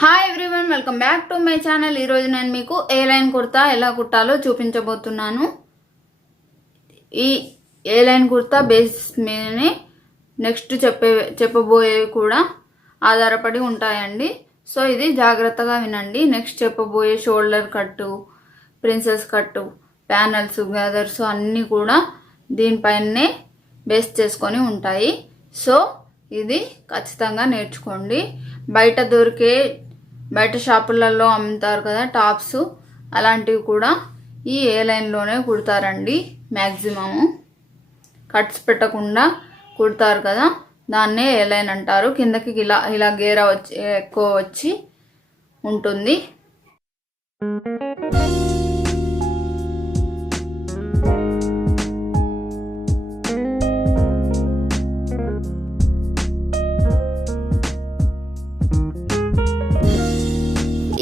Hi everyone, welcome back to my channel. ఈరోజు నేను మీకు ఏ లైన్ కుర్తా ఎలా కుట్టాలో చూపించబోతున్నాను. ఈ ఏ లైన్ కుర్తా బేస్ మీదనే నెక్స్ట్ చెప్పబోయేవి కూడా ఆధారపడి ఉంటాయండి. సో ఇది జాగ్రత్తగా వినండి. నెక్స్ట్ చెప్పబోయే షోల్డర్ కట్టు, ప్రిన్సెస్ కట్టు, ప్యానల్స్, గ్యాదర్స్ అన్నీ కూడా దీనిపైనే బేస్ చేసుకొని ఉంటాయి. సో ఇది ఖచ్చితంగా నేర్చుకోండి. బయట షాపులలో అమ్ముతారు కదా టాప్స్, అలాంటివి కూడా ఈ ఏ లైన్లోనే కుడతారండి. మ్యాక్సిమము కట్స్ పెట్టకుండా కుడతారు కదా, దాన్నే ఏ లైన్ అంటారు. కిందకి ఇలా గేరా ఎక్కువ వచ్చి ఉంటుంది.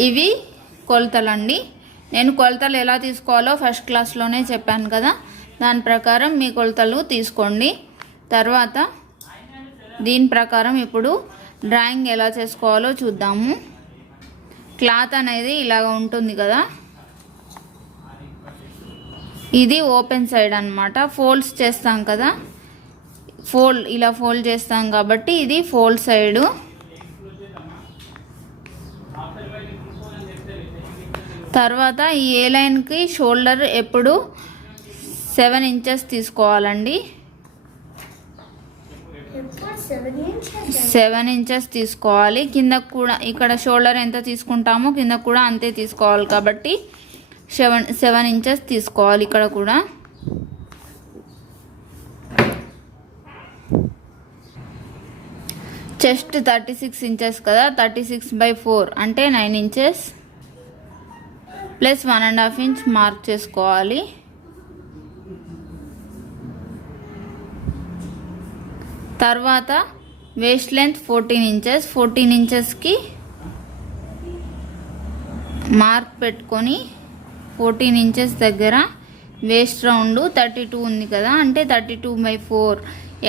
ఇవి కొలతలండి. నేను కొలతలు ఎలా తీసుకోవాలో ఫస్ట్ క్లాస్లోనే చెప్పాను కదా, దాని ప్రకారం మీ కొలతలు తీసుకోండి. తర్వాత దీని ప్రకారం ఇప్పుడు డ్రాయింగ్ ఎలా చేసుకోవాలో చూద్దాము. క్లాత్ అనేది ఇలాగ ఉంటుంది కదా, ఇది ఓపెన్ సైడ్ అన్నమాట. ఫోల్డ్స్ చేస్తాం కదా, ఇలా ఫోల్డ్ చేస్తాం కాబట్టి ఇది ఫోల్డ్ సైడు. తర్వాత ఈ ఏ లైన్కి షోల్డర్ ఎప్పుడు 7 ఇంచెస్ తీసుకోవాలండి. 7 ఇంచెస్ తీసుకోవాలి. కిందకు కూడా ఇక్కడ షోల్డర్ ఎంత తీసుకుంటామో కిందకు కూడా అంతే తీసుకోవాలి కాబట్టి 7 ఇంచెస్ తీసుకోవాలి. ఇక్కడ కూడా చెస్ట్ 36 ఇంచెస్ కదా, 36/4 అంటే 9 ఇంచెస్ ప్లస్ 1.5 ఇంచ్ మార్క్ చేసుకోవాలి. తర్వాత వేస్ట్ లెంత్ 14 ఇంచెస్. 14 ఇంచెస్కి మార్క్ పెట్టుకొని 14 ఇంచెస్ దగ్గర వేస్ట్ రౌండ్ 32 ఉంది కదా, అంటే 32/4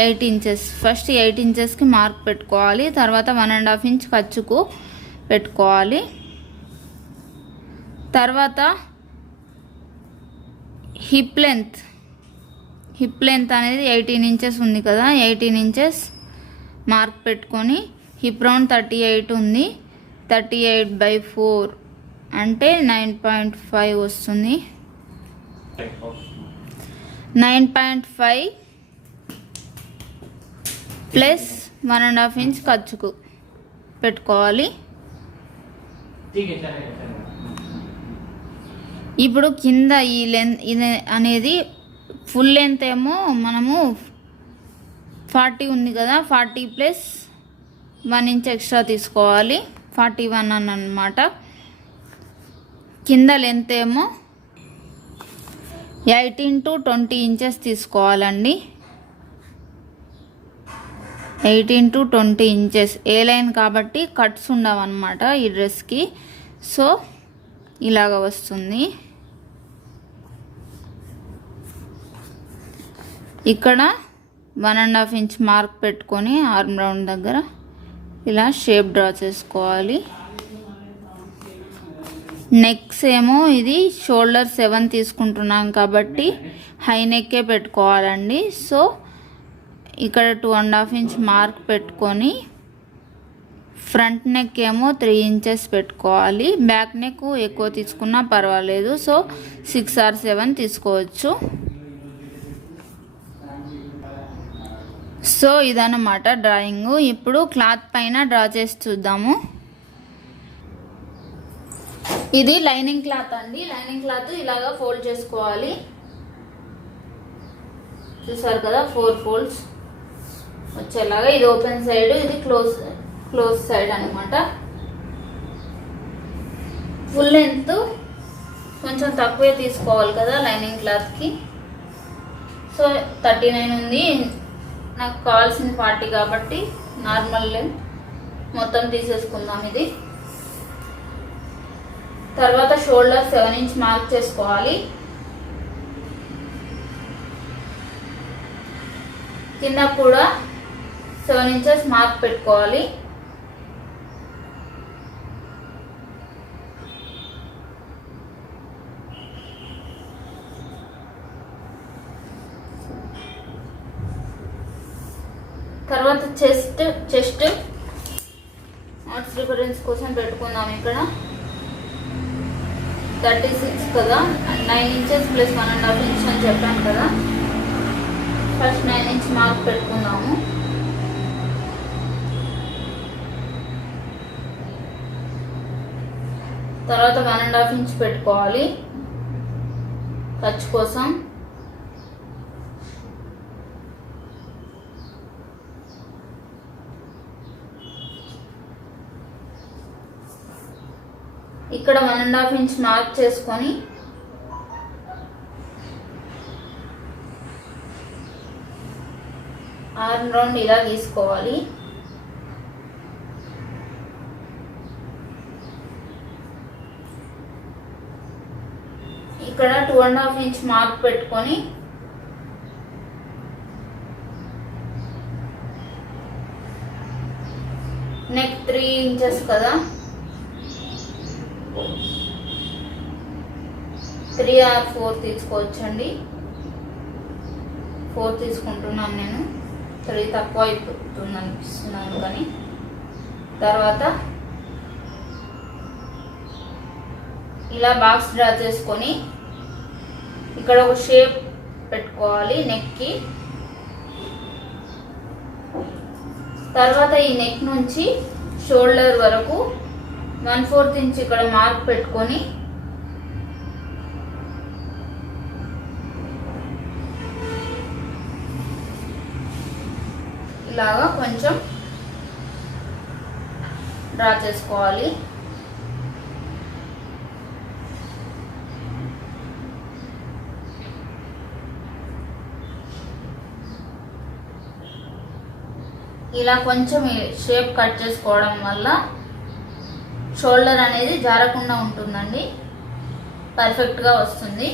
8 ఇంచెస్. ఫస్ట్ 8 ఇంచెస్కి మార్క్ పెట్టుకోవాలి. తర్వాత 1.5 ఇంచ్ ఖర్చుకు పెట్టుకోవాలి. తర్వాత హిప్ లెంత్ అనేది 18 ఇంచెస్ ఉంది కదా, 18 ఇంచెస్ మార్క్ పెట్టుకొని హిప్ రౌండ్ 38 ఉంది, 38/4 అంటే 9.5 వస్తుంది. 9.5 ప్లస్ 1.5 ఇంచ్ ఖర్చుకు పెట్టుకోవాలి. ఇప్పుడు కింద ఈ లెంత్ ఇది అనేది ఫుల్ లెంత్ ఏమో మనము 40 ఉంది కదా, 40 ప్లస్ 1 ఇంచ్ ఎక్స్ట్రా తీసుకోవాలి, 41 అన్నమాట. కింద లెంత్ ఏమో 18 to 20 ఇంచెస్ తీసుకోవాలండి. 18 to 20 ఇంచెస్. ఏ లైన్ కాబట్టి కట్స్ ఉండవు అన్నమాట ఈ డ్రెస్కి. సో ఇలాగ వస్తుంది. ఇక్కడ 1.5 ఇంచ్ మార్క్ పెట్టుకొని ఆర్మ్ రౌండ్ దగ్గర ఇలా షేప్ డ్రా చేసుకోవాలి. నెక్స్ ఏమో ఇది షోల్డర్ 7 తీసుకుంటున్నాం కాబట్టి హై నెక్కే పెట్టుకోవాలండి. సో ఇక్కడ 2.5 ఇంచ్ మార్క్ పెట్టుకొని ఫ్రంట్ నెక్ ఏమో 3 ఇంచెస్ పెట్టుకోవాలి. బ్యాక్ నెక్ ఎక్కువ తీసుకున్నా పర్వాలేదు. సో 6 or 7 తీసుకోవచ్చు. సో ఇదన్నమాట డ్రాయింగ్. ఇప్పుడు క్లాత్ పైన డ్రా చేసి చూద్దాము. ఇది లైనింగ్ క్లాత్ అండి. లైనింగ్ క్లాత్ ఇలాగా ఫోల్డ్ చేసుకోవాలి. చూసారు కదా, 4 ఫోల్డ్స్ వచ్చేలాగా. ఇది ఓపెన్ సైడ్, ఇది క్లోజ్ సైడ్ అనమాట. ఫుల్ లెంత్ కొంచెం తక్కువే తీసుకోవాలి కదా లైనింగ్ క్లాత్కి. సో 39 ఉంది, నాకు కావాల్సిన 40 కాబట్టి నార్మల్ లెంత్ మొత్తం తీసేసుకుందాం ఇది. తర్వాత షోల్డర్ 7 ఇంచ్ మార్క్ చేసుకోవాలి. కింద కూడా 7 ఇంచెస్ మార్క్ పెట్టుకోవాలి. తర్వాత చెస్ట్ నాట్స్ రిఫరెన్స్ కోసం పెట్టుకుందాం. ఇక్కడ 36 కదా, 9 ఇంచెస్ ప్లస్ 1.5 ఇంచ్ అని చెప్పాను కదా. ఫస్ట్ 9 ఇంచ్ మార్క్ పెట్టుకుందాము. తర్వాత 1.5 ఇంచ్ పెట్టుకోవాలి ఖర్చు కోసం. ఇక్కడ 1.5 ఇంచ్ మార్క్ చేసుకొని ఆర్మ్ రౌండ్ ఇలా గీసుకోవాలి. ఇక్కడ 2.5 ఇంచ్ మార్క్ పెట్టుకొని నెక్ 3 ఇంచెస్ కదా, 3 or 4 తీసుకోవచ్చండి. 4 తీసుకుంటున్నాను నేను, 3 తక్కువ అయిపోతుంది అనిపిస్తున్నాను కానీ. తర్వాత ఇలా బాక్స్ డ్రా చేసుకొని ఇక్కడ ఒక షేప్ పెట్టుకోవాలి నెక్కి. తర్వాత ఈ నెక్ నుంచి షోల్డర్ వరకు 1/4 ఇంచ్ ఇక్కడ మార్క్ పెట్టుకొని ఇలాగా కొంచెం డ్రా చేసుకోవాలి. ఇలా కొంచెం షేప్ కట్ చేసుకోవడం వల్ల షోల్డర్ అనేది జారకుండా ఉంటుందండి, పర్ఫెక్ట్గా వస్తుంది.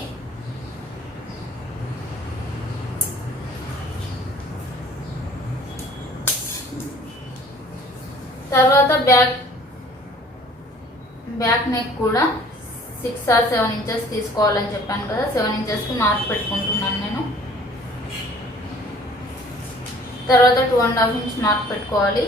తర్వాత బ్యాక్ నెక్ కూడా 6 or 7 ఇంచెస్ తీసుకోవాలని చెప్పాను కదా. 7 ఇంచెస్కి మార్క్ పెట్టుకుంటున్నాను నేను. తర్వాత 2.5 ఇంచ్ మార్క్ పెట్టుకోవాలి.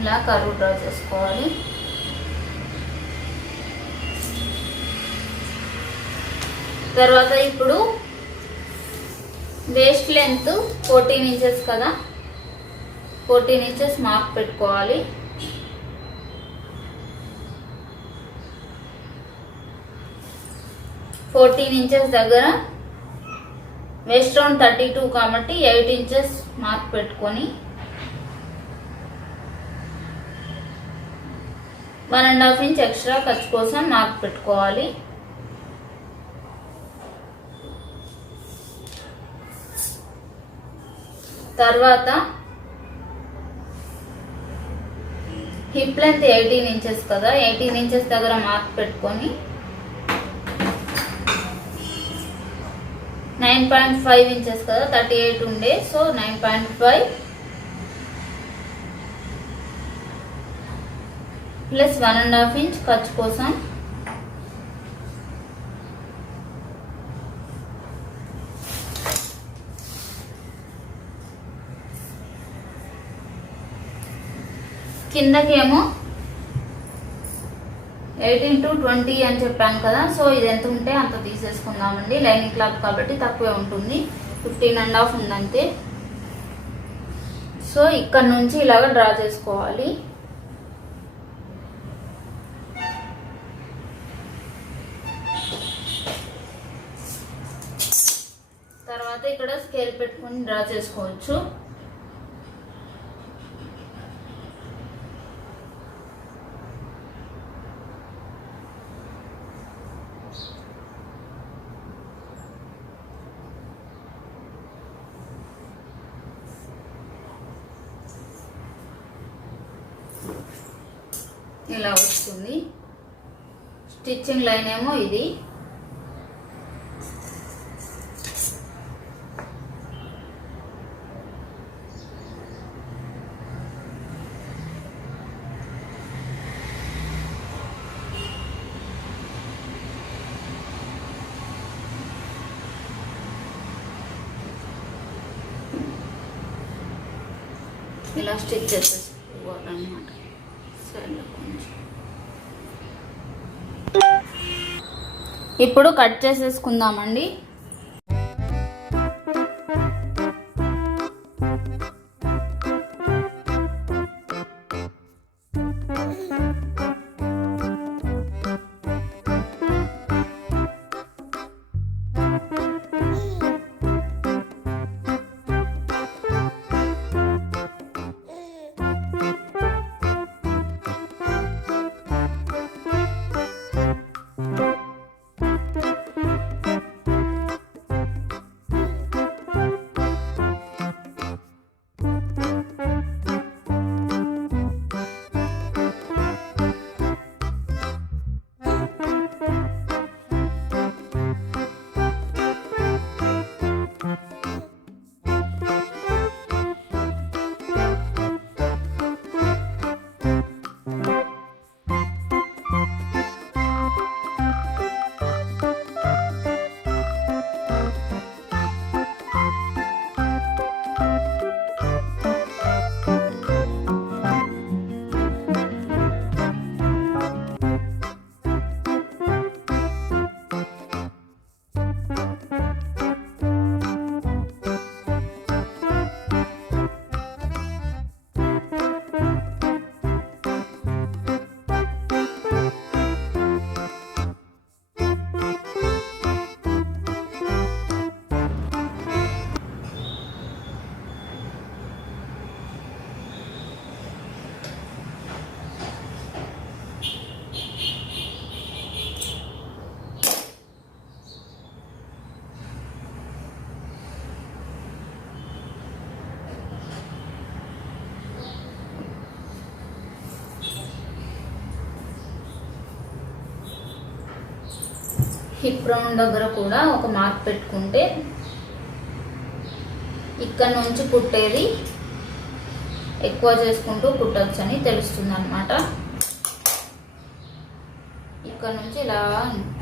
ఇలా కర్వ్ డ్రా చేసుకోవాలి. తర్వాత ఇప్పుడు వేస్ట్ లెంత్ 14 ఇంచెస్ కదా, 14 ఇంచెస్ మార్క్ పెట్టుకోవాలి. ఇంచెస్ దగ్గర వేస్ట్ రౌండ్ 32 కాబట్టి 8 ఇంచెస్ మార్క్ పెట్టుకొని 1.5 ఇంచ్ ఎక్స్ట్రా ఖర్చు కోసం మార్క్ పెట్టుకోవాలి. తర్వాత హిప్ లెంత్ 18 ఇంచెస్ కదా, 18 ఇంచెస్ దగ్గర మార్క్ పెట్టుకొని 9.5 ఇంచెస్ కదా, 38 ఉండే, సో 9.5 ప్లస్ 1.5 ఇంచ్ ఖర్చు కోసం. కిందకేమో 18 to 20 అని చెప్పాను కదా, సో ఇది ఎంత ఉంటే అంత తీసేసుకుందామండి. లైనింగ్ క్లాత్ కాబట్టి తక్కువే ఉంటుంది, 15.5 ఉందంతే. సో ఇక్కడ నుంచి ఇలాగ డ్రా చేసుకోవాలి. తర్వాత ఇక్కడ స్కేల్ పెట్టుకొని డ్రా చేసుకోవచ్చు. ఇలా వస్తుంది. స్టిచ్చింగ్ లైన్ ఏమో ఇది. ఇలా స్టిచ్ చేసేసుకోవాలన్నమాట. సరే కొంచెం ఇప్పుడు కట్ చేసేసుకుందామండి. హిప్ రౌండ్ దగ్గర కూడా ఒక మార్క్ పెట్టుకుంటే ఇక్కడ నుంచి కుట్టేది ఎక్కువ చేసుకుంటూ కుట్టచ్చు అని తెలుస్తుంది అన్నమాట. ఇక్కడ నుంచి ఇలా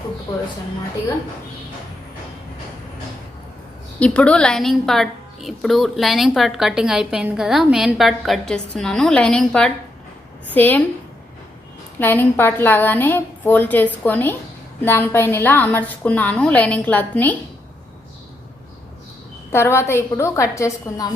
కుట్టుకోవచ్చు అన్నమాట. ఇప్పుడు లైనింగ్ పార్ట్ కటింగ్ అయిపోయింది కదా, మెయిన్ పార్ట్ కట్ చేస్తున్నాను. Lining part same lining part లాగానే ఫోల్డ్ చేసుకొని దానిపైన ఇలా అమర్చుకున్నాను లైనింగ్ క్లాత్ని. తర్వాత ఇప్పుడు కట్ చేసుకుందాం.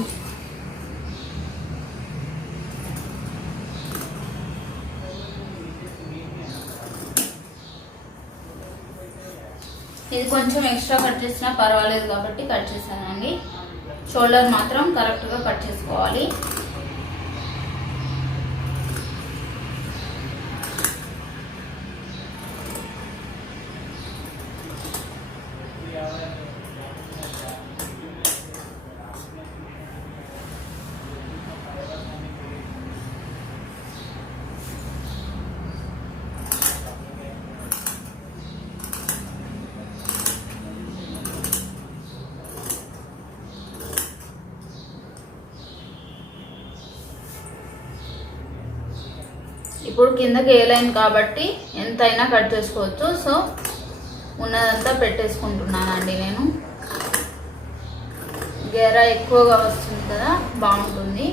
ఇది కొంచెం ఎక్స్ట్రా కట్ చేసినా పర్వాలేదు కాబట్టి కట్ చేశానండి. షోల్డర్ మాత్రం కరెక్ట్గా కట్ చేసుకోవాలి. ఇప్పుడు కిందకి ఏ లైన్ కాబట్టి ఎంతైనా కట్ చేసుకోవచ్చు. సో ఉన్నదంతా పెట్టేసుకుంటున్నానండి నేను. గేరా ఎక్కువగా వస్తుంది కదా, బాగుంటుంది.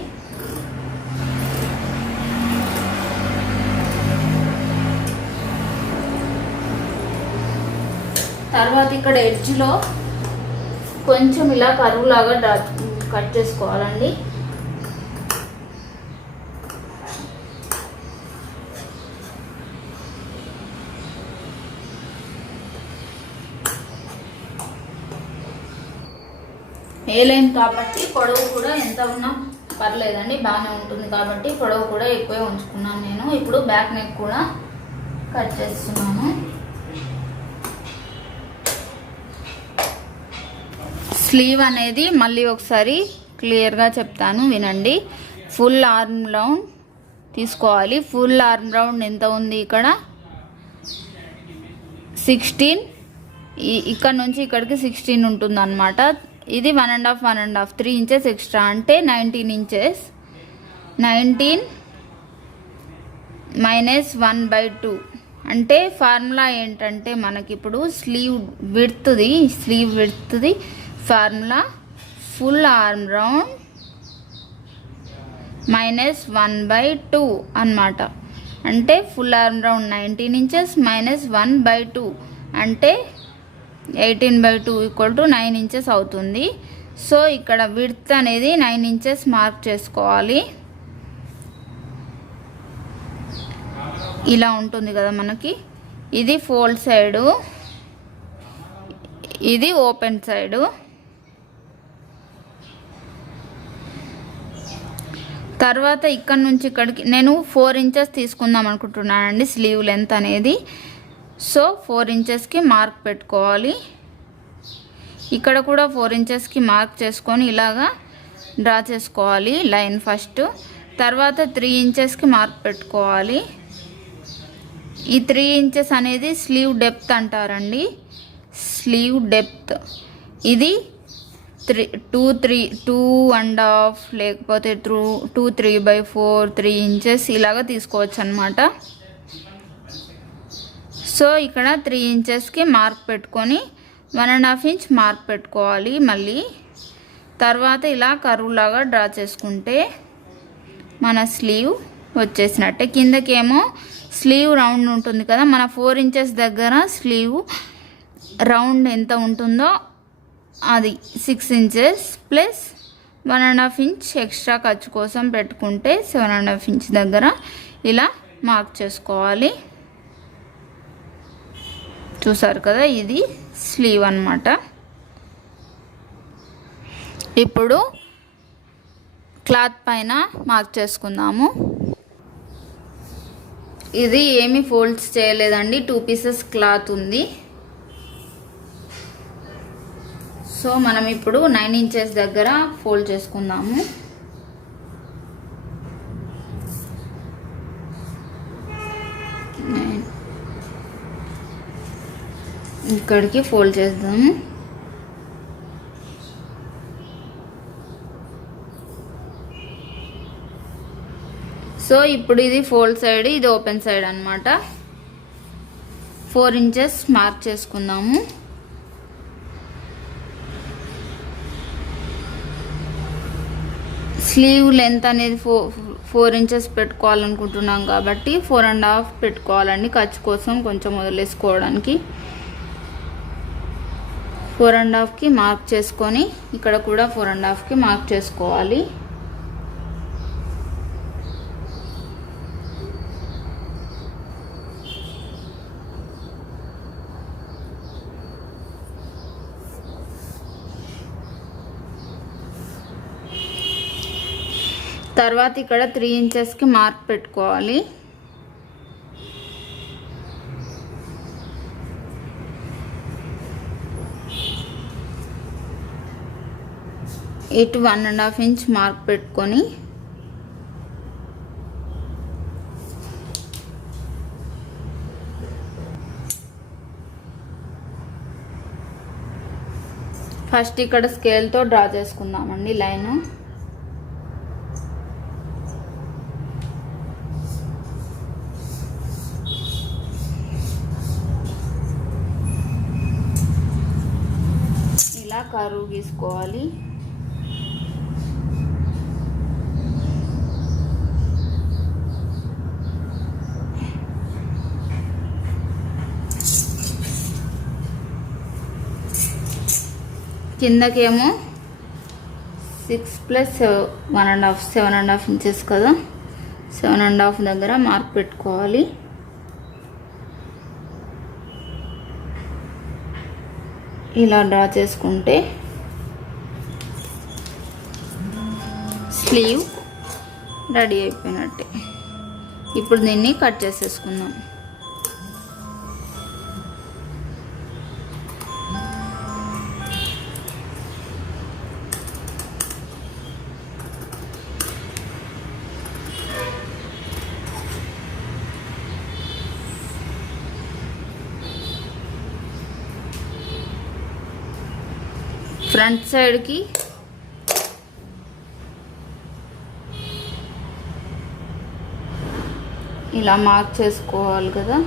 తర్వాత ఇక్కడ ఎడ్జ్లో కొంచెం ఇలా కరువు లాగా కట్ చేసుకోవాలండి. ఏ లైన్ కాబట్టి పొడవు కూడా ఎంత ఉన్నా పర్లేదండి, బాగానే ఉంటుంది కాబట్టి పొడవు కూడా ఎక్కువే ఉంచుకున్నాను నేను. ఇప్పుడు బ్యాక్ నెక్ కూడా కట్ చేస్తున్నాను. స్లీవ్ అనేది మళ్ళీ ఒకసారి క్లియర్గా చెప్తాను వినండి. ఫుల్ ఆర్మ్ రౌండ్ తీసుకోవాలి. ఫుల్ ఆర్మ్ రౌండ్ ఎంత ఉంది ఇక్కడ 16, ఇక్కడ నుంచి ఇక్కడికి 16 ఉంటుంది అన్నమాట. ఇది 1.5 3 ఇంచెస్ ఎక్స్ట్రా అంటే 19 ఇంచెస్. 19 మైనస్ 1/2 అంటే ఫార్ములా ఏంటంటే మనకి ఇప్పుడు స్లీవ్ విడ్త్ది ఫార్ములా ఫుల్ ఆర్మ్ రౌండ్ -1/2 అన్నమాట. అంటే ఫుల్ ఆర్మ్ రౌండ్ 19 ఇంచెస్ -1/2 అంటే 18/2 = 9 ఇంచెస్ అవుతుంది. సో ఇక్కడ విడ్త్ అనేది 9 ఇంచెస్ మార్క్ చేసుకోవాలి. ఇలా ఉంటుంది కదా మనకి. ఇది ఫోల్డ్ సైడు, ఇది ఓపెన్ సైడు. తర్వాత ఇక్కడ నుంచి ఇక్కడికి నేను 4 ఇంచెస్ తీసుకుందాం అనుకుంటున్నానండి స్లీవ్ లెంత్ అనేది. సో 4 ఇంచెస్కి మార్క్ పెట్టుకోవాలి. ఇక్కడ కూడా 4 ఇంచెస్కి మార్క్ చేసుకొని ఇలాగా డ్రా చేసుకోవాలి లైన్ ఫస్ట్. తర్వాత 3 ఇంచెస్కి మార్క్ పెట్టుకోవాలి. ఈ 3 ఇంచెస్ అనేది స్లీవ్ డెప్త్ అంటారండి. స్లీవ్ డెప్త్ ఇది 2.5 లేకపోతే 3/4 3 ఇంచెస్ ఇలాగా తీసుకోవచ్చు అన్నమాట. సో ఇక్కడ 3 ఇంచెస్కి మార్క్ పెట్టుకొని 1.5 ఇంచ్ మార్క్ పెట్టుకోవాలి మళ్ళీ. తర్వాత ఇలా కర్వ్ లాగా డ్రా చేసుకుంటే మన స్లీవ్ వచ్చేసినట్టే. కిందకేమో స్లీవ్ రౌండ్ ఉంటుంది కదా, మన 4 ఇంచెస్ దగ్గర స్లీవ్ రౌండ్ ఎంత ఉంటుందో అది 6 ఇంచెస్ ప్లస్ 1.5 ఇంచ్ ఎక్స్ట్రా ఖర్చు కోసం పెట్టుకుంటే 7.5 ఇంచ్ దగ్గర ఇలా మార్క్ చేసుకోవాలి. చూసారు కదా, ఇది స్లీవ్ అన్నమాట. ఇప్పుడు క్లాత్ పైన మార్క్ చేసుకుందాము. ఇది ఏమీ ఫోల్డ్స్ చేయలేదండి, 2 పీసెస్ క్లాత్ ఉంది. సో మనం ఇప్పుడు 9 ఇంచెస్ దగ్గర ఫోల్డ్ చేసుకుందాము. ఇక్కడికి ఫోల్డ్ చేద్దాము. సో ఇప్పుడు ఇది ఫోల్డ్ సైడ్, ఇది ఓపెన్ సైడ్ అన్నమాట. 4 ఇంచెస్ మార్క్ చేసుకుందాము. స్లీవ్ లెంత్ అనేది 4 ఇంచెస్ పెట్టుకోవాలనుకుంటున్నాం కాబట్టి 4.5 పెట్టుకోవాలండి ఖర్చు కోసం కొంచెం వదిలేసుకోవడానికి. 4.5కి మార్క్ చేసుకొని ఇక్కడ కూడా 4.5కి మార్క్ చేసుకోవాలి. తర్వాత ఇక్కడ 3 ఇంచెస్కి మార్క్ పెట్టుకోవాలి. ఇటు 1.5 ఇంచ్ మార్క్ పెట్టుకొని ఫస్ట్ ఇక్కడ స్కేల్తో డ్రా చేసుకుందామండి లైన్. ఇలా కర్వ్ గీసుకోవాలి. కిందకేమో 6 + 1.5 7.5 ఇంచెస్ కదా, 7.5 దగ్గర మార్క్ పెట్టుకోవాలి. ఇలా డ్రా చేసుకుంటే స్లీవ్ రెడీ అయిపోయినట్టే. ఇప్పుడు దీన్ని కట్ చేసేసుకుందాం. ఫ్రంట్ సైడ్కి ఇలా మార్క్ చేసుకోవాలి కదా.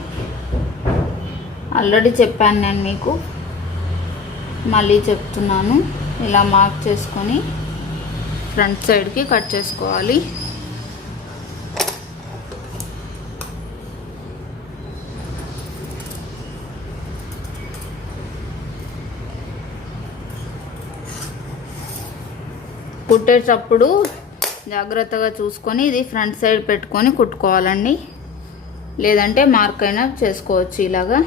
ఆల్రెడీ చెప్పాను నేను మీకు, మళ్ళీ చెప్తున్నాను. ఇలా మార్క్ చేసుకొని ఫ్రంట్ సైడ్కి కట్ చేసుకోవాలి. కుట్టేటప్పుడు జాగ్రత్తగా చూసుకొని ఇది ఫ్రంట్ సైడ్ పెట్టుకొని కుట్టుకోవాలండి, లేదంటే మార్క్ అయినా చేసుకోవచ్చు ఇలాగా.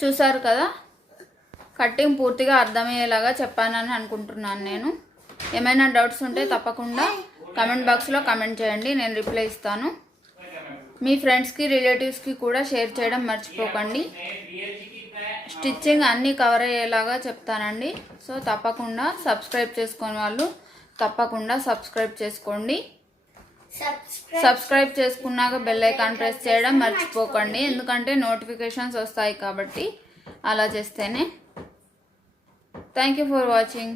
చూసారు కదా, కటింగ్ పూర్తిగా అర్థమయ్యేలాగా చెప్పానని అనుకుంటున్నాను నేను. ఏమైనా డౌట్స్ ఉంటే తప్పకుండా కమెంట్ బాక్స్లో కమెంట్ చేయండి, నేను రిప్లై ఇస్తాను. మీ ఫ్రెండ్స్కి రిలేటివ్స్కి కూడా షేర్ చేయడం మర్చిపోకండి. స్టిచ్చింగ్ అన్నీ కవర్ అయ్యేలాగా చెప్తానండి. సో తప్పకుండా సబ్స్క్రైబ్ చేసుకునే వాళ్ళు తప్పకుండా సబ్స్క్రైబ్ చేసుకోండి. సబ్స్క్రైబ్ చేసుకున్నాక బెల్ ఐకాన్ ప్రెస్ చేయడం మర్చిపోకండి, ఎందుకంటే నోటిఫికేషన్స్ వస్తాయి కాబట్టి అలా చేస్తేనే. Thank you for watching.